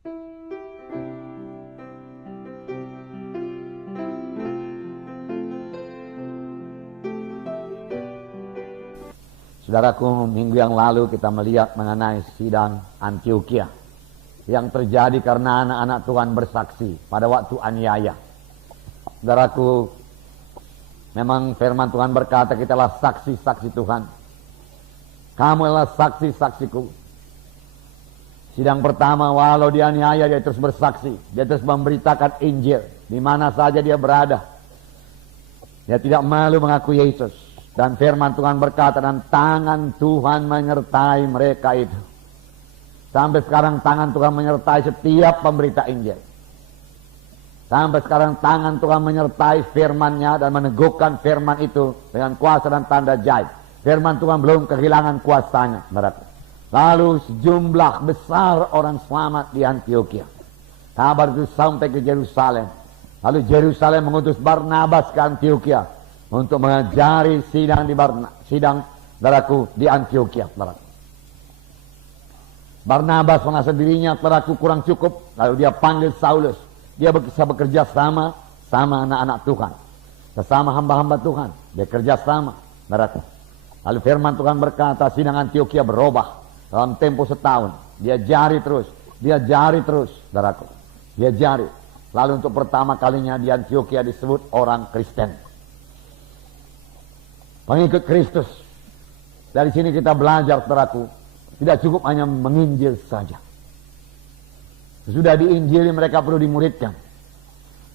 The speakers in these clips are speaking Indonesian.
Saudaraku, minggu yang lalu kita melihat mengenai sidang Antiokhia yang terjadi karena anak-anak Tuhan bersaksi pada waktu aniaya. Saudaraku, memang firman Tuhan berkata kita adalah saksi-saksi Tuhan. Kamu adalah saksi-saksiku. Sidang pertama, walau dianiaya dia terus bersaksi, dia terus memberitakan Injil di mana saja dia berada. Dia tidak malu mengaku Yesus. Dan firman Tuhan berkata, dan tangan Tuhan menyertai mereka itu. Sampai sekarang tangan Tuhan menyertai setiap pemberita Injil. Sampai sekarang tangan Tuhan menyertai firman-Nya dan meneguhkan firman itu dengan kuasa dan tanda ajaib. Firman Tuhan belum kehilangan kuasanya, saudaraku. Lalu sejumlah besar orang selamat di Antiokhia. Kabar itu sampai ke Yerusalem. Lalu Yerusalem mengutus Barnabas ke Antiokhia untuk mengajari sidang saudaraku di Antiokhia, saudaraku. Barnabas merasa dirinya, saudaraku, kurang cukup. Lalu dia panggil Saulus. Dia bisa bekerja sama anak-anak Tuhan, sesama hamba-hamba Tuhan. Dia kerja sama, saudaraku. Lalu firman Tuhan berkata, sidang Antiokhia berubah dalam tempo setahun. Dia jari terus, saudaraku. Dia jari. Lalu untuk pertama kalinya di Antiokhia disebut orang Kristen, pengikut Kristus. Dari sini kita belajar, saudaraku, tidak cukup hanya menginjil saja. Sesudah diinjili mereka perlu dimuridkan.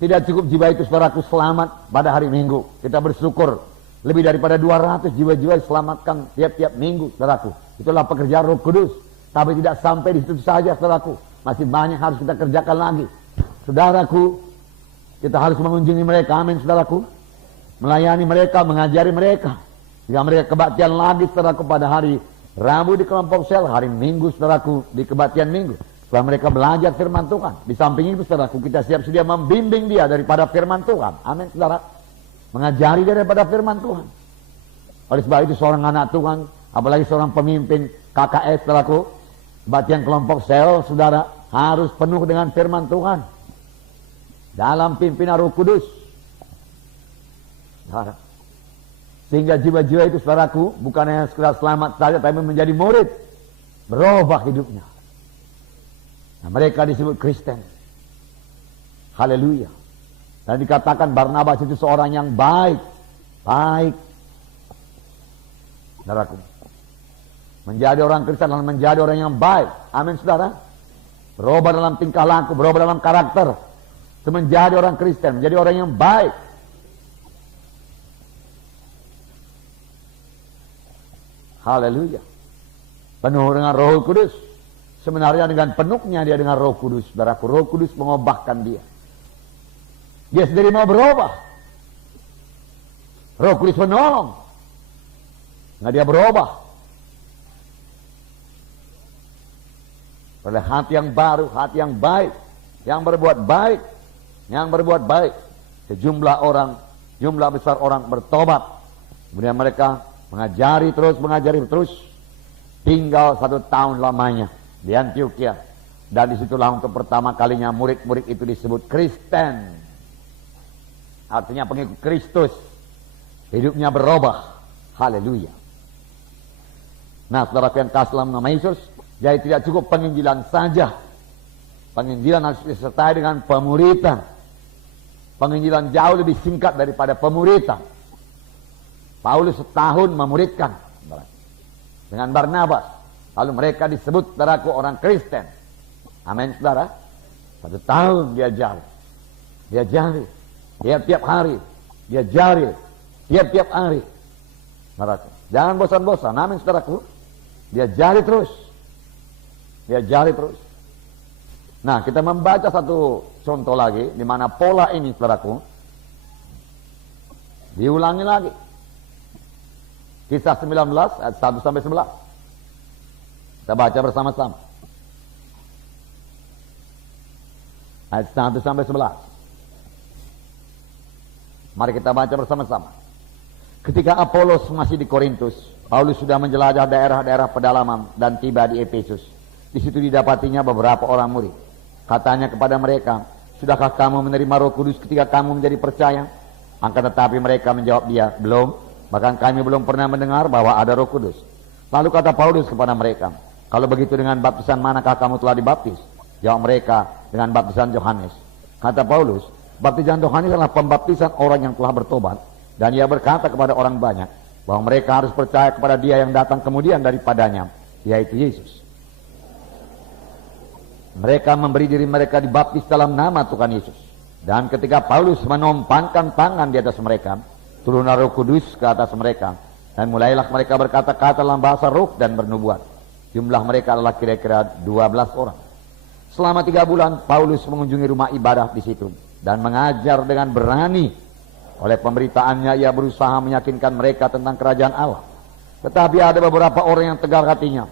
Tidak cukup jiwa itu, saudaraku, selamat pada hari Minggu. Kita bersyukur lebih daripada 200 jiwa-jiwa diselamatkan tiap-tiap minggu, saudaraku. Itulah pekerjaan Roh Kudus. Tapi tidak sampai di situ saja, saudaraku. Masih banyak harus kita kerjakan lagi. Saudaraku, kita harus mengunjungi mereka, amin, saudaraku. Melayani mereka, mengajari mereka. Jika mereka kebaktian lagi, saudaraku, pada hari Rabu di kelompok sel, hari Minggu, saudaraku, di kebaktian Minggu. Setelah mereka belajar firman Tuhan. Di samping itu, saudaraku, kita siap sedia membimbing dia daripada firman Tuhan. Amin, saudara. Mengajari dia daripada firman Tuhan. Oleh sebab itu, seorang anak Tuhan, apalagi seorang pemimpin KKS, saudaraku, kebaktian kelompok sel, saudara, harus penuh dengan firman Tuhan. Dalam pimpinan Roh Kudus. Sehingga jiwa-jiwa itu, saudaraku, bukan hanya sekedar selamat saja, tapi menjadi murid. Berubah hidupnya. Nah, mereka disebut Kristen. Haleluya. Dan dikatakan Barnabas itu seorang yang baik. Baik. Saudaraku. Menjadi orang Kristen dan menjadi orang yang baik. Amin, saudara. Berubah dalam tingkah laku, berubah dalam karakter. Itu menjadi orang Kristen, menjadi orang yang baik. Haleluya. Penuh dengan Roh Kudus. Sebenarnya dengan penuhnya dia dengan Roh Kudus, saudaraku. Roh Kudus mengubahkan dia. Dia sendiri mau berubah. Roh Kudus menolong. Nah, dia berubah. Oleh hati yang baru, hati yang baik, yang berbuat baik, yang berbuat baik. Sejumlah orang, jumlah besar orang bertobat. Kemudian mereka mengajari terus, tinggal 1 tahun lamanya di Antiokhia. Dan disitulah untuk pertama kalinya murid-murid itu disebut Kristen. Artinya pengikut Kristus. Hidupnya berubah. Haleluya. Nah, saudara yang kasih dalam nama Yesus, jadi tidak cukup penginjilan saja. Penginjilan harus disertai dengan pemuritan. Penginjilan jauh lebih singkat daripada pemuritan. Paulus setahun memuridkan dengan Barnabas. Lalu mereka disebut, saudaraku, orang Kristen. Amin, saudara. 1 tahun dia jari. Dia jari. Tiap-tiap hari. Dia jari. Tiap-tiap hari. Saudaraku. Jangan bosan-bosan. Amin, saudaraku. Dia jari terus. Dia jari terus. Nah, kita membaca satu contoh lagi. Di mana pola ini, saudaraku, diulangi lagi. Kisah 19 ayat 1-11. Kita baca bersama-sama. Ayat 1-11. Mari kita baca bersama-sama. Ketika Apolos masih di Korintus, Paulus sudah menjelajah daerah-daerah pedalaman dan tiba di Efesus. Di situ didapatinya beberapa orang murid. Katanya kepada mereka, sudahkah kamu menerima Roh Kudus ketika kamu menjadi percaya? Akan tetapi mereka menjawab dia, belum. Bahkan kami belum pernah mendengar bahwa ada Roh Kudus. Lalu kata Paulus kepada mereka, kalau begitu dengan baptisan manakah kamu telah dibaptis? Jawab mereka, dengan baptisan Yohanes. Kata Paulus, baptisan Yohanes adalah pembaptisan orang yang telah bertobat. Dan ia berkata kepada orang banyak, bahwa mereka harus percaya kepada dia yang datang kemudian daripadanya, yaitu Yesus. Mereka memberi diri mereka dibaptis dalam nama Tuhan Yesus. Dan ketika Paulus menompangkan tangan di atas mereka, turunlah Roh Kudus ke atas mereka. Dan mulailah mereka berkata-kata dalam bahasa roh dan bernubuat. Jumlah mereka adalah kira-kira 12 orang. Selama 3 bulan, Paulus mengunjungi rumah ibadah di situ. Dan mengajar dengan berani. Oleh pemberitaannya, ia berusaha meyakinkan mereka tentang kerajaan Allah. Tetapi ada beberapa orang yang tegar hatinya.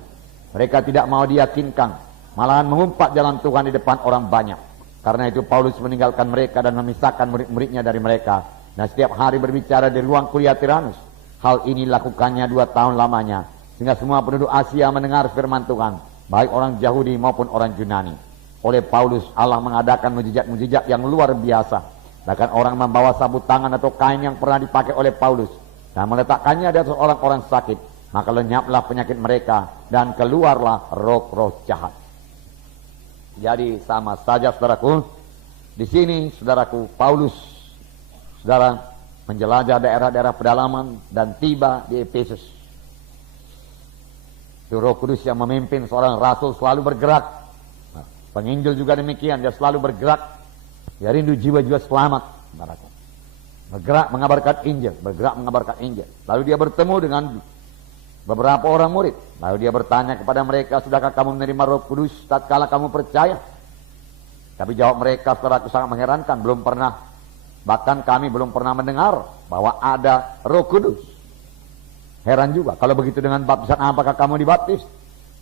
Mereka tidak mau diyakinkan. Malahan mengumpat jalan Tuhan di depan orang banyak. Karena itu Paulus meninggalkan mereka dan memisahkan murid-muridnya dari mereka. Dan setiap hari berbicara di ruang kuliah Tiranus. Hal ini lakukannya 2 tahun lamanya. Sehingga semua penduduk Asia mendengar firman Tuhan. Baik orang Yahudi maupun orang Yunani. Oleh Paulus, Allah mengadakan mujizat-mujizat yang luar biasa. Bahkan orang membawa sabut tangan atau kain yang pernah dipakai oleh Paulus. Dan meletakkannya di atas orang-orang sakit. Maka lenyaplah penyakit mereka. Dan keluarlah roh-roh jahat. Jadi sama saja saudaraku, di sini saudaraku Paulus, saudara menjelajah daerah-daerah pedalaman dan tiba di Efesus. Itu Roh Kudus yang memimpin seorang rasul selalu bergerak. Nah, penginjil juga demikian, dia selalu bergerak. Dia rindu jiwa-jiwa selamat, saudaraku. Bergerak mengabarkan Injil, bergerak mengabarkan Injil. Lalu dia bertemu dengan beberapa orang murid. Lalu dia bertanya kepada mereka, sudahkah kamu menerima Roh Kudus tatkala kamu percaya? Tapi jawab mereka, saudaraku, sangat mengherankan, belum pernah. Bahkan kami belum pernah mendengar bahwa ada Roh Kudus. Heran juga, kalau begitu dengan baptisan apakah kamu dibaptis?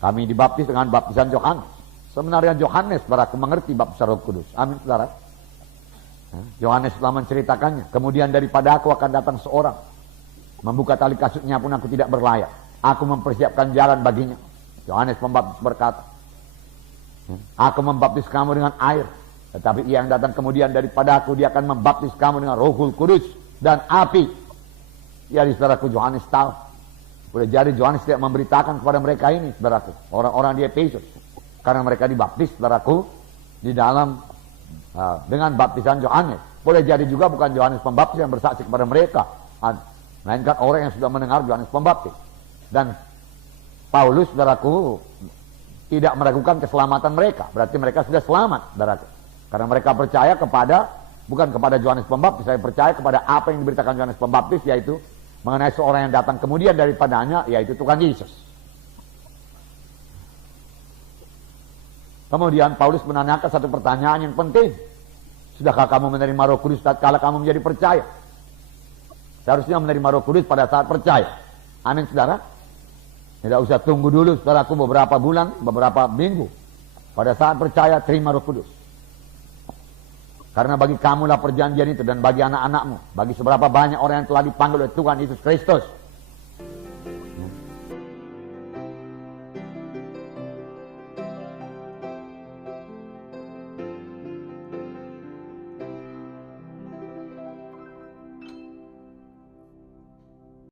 Kami dibaptis dengan baptisan Yohanes. Sebenarnya Yohanes, saudaraku, mengerti baptisan Roh Kudus. Amin, saudara. Yohanes telah menceritakannya. Kemudian daripada aku akan datang seorang, membuka tali kasutnya pun aku tidak berlayak. Aku mempersiapkan jalan baginya. Yohanes Pembaptis berkata, aku membaptis kamu dengan air. Tetapi ia yang datang kemudian daripada aku, dia akan membaptis kamu dengan Rohul Kudus dan api. Jadi saudaraku, Yohanes tahu. Boleh jadi Yohanes tidak memberitakan kepada mereka ini, saudaraku. Orang-orang di Efesus. Karena mereka dibaptis, saudaraku, di dalam dengan baptisan Yohanes. Boleh jadi juga bukan Yohanes Pembaptis yang bersaksi kepada mereka. Melainkan orang yang sudah mendengar Yohanes Pembaptis. Dan Paulus, saudaraku, tidak meragukan keselamatan mereka. Berarti mereka sudah selamat, saudaraku. Karena mereka percaya kepada, bukan kepada Yohanes Pembaptis, saya percaya kepada apa yang diberitakan Yohanes Pembaptis, yaitu mengenai seorang yang datang kemudian daripadanya, yaitu Tuhan Yesus. Kemudian Paulus menanyakan satu pertanyaan yang penting. Sudahkah kamu menerima Roh Kudus tatkala kamu menjadi percaya? Seharusnya menerima Roh Kudus pada saat percaya. Amin, saudara. Tidak usah tunggu dulu, saudaraku, beberapa bulan, beberapa minggu. Pada saat percaya, terima Roh Kudus. Karena bagi kamulah perjanjian itu dan bagi anak-anakmu. Bagi seberapa banyak orang yang telah dipanggil oleh Tuhan Yesus Kristus.